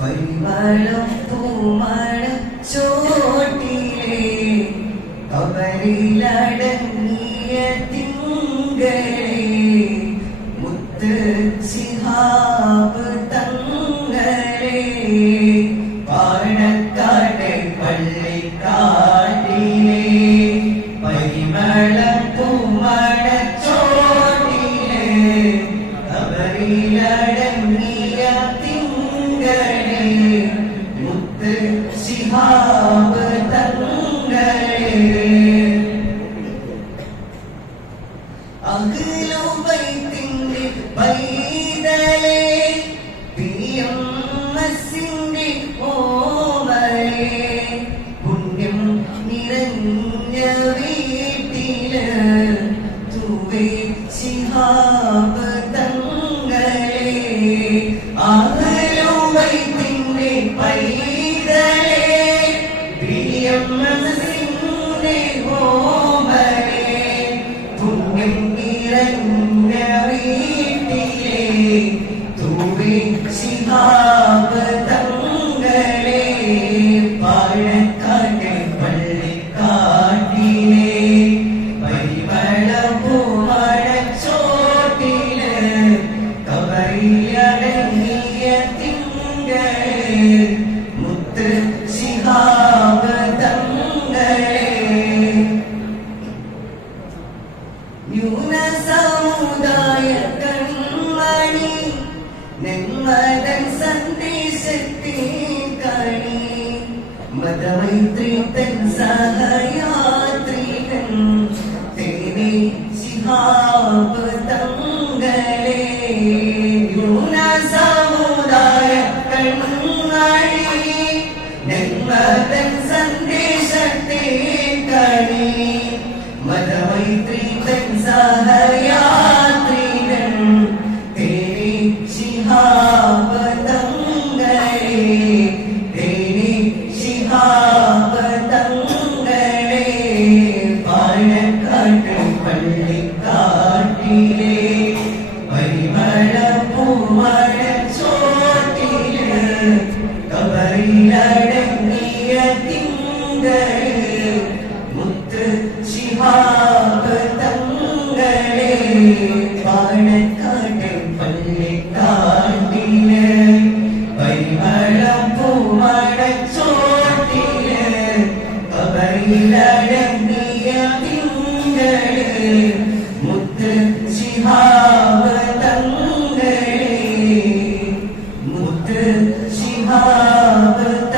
പൊന്മളം പൂമള ചോട്ടിലെ കവലിലടങ്ങിയ തിങ്കളെ മുത്ത് സിഹാബ് തങ്ങളെ പള്ളിക്കാ ശിഹാബ് തങ്ങളെ അഹ്ലുബൈത്തിന്റെ പൈതലേ മുത്ത് ശിഹാബ് തങ്ങളെ ന്യൂനസമുദായ കൺമണി നെന്മതൻ സന്ദേശത്തെ കണി മതമൈത്രി തൻ സഹയാത്രികൻ തേനെ ശിഹാബ് നെന്മതൻ സന്ദേശത്തെ കണി മതമൈത്രി തൻ സഹയാത്രികൻ കബറിലടങ്ങിയ തിങ്കൾ മുത്ത് ശിഹാബ് തങ്ങളെ മുത്ത് തങ്ങളെ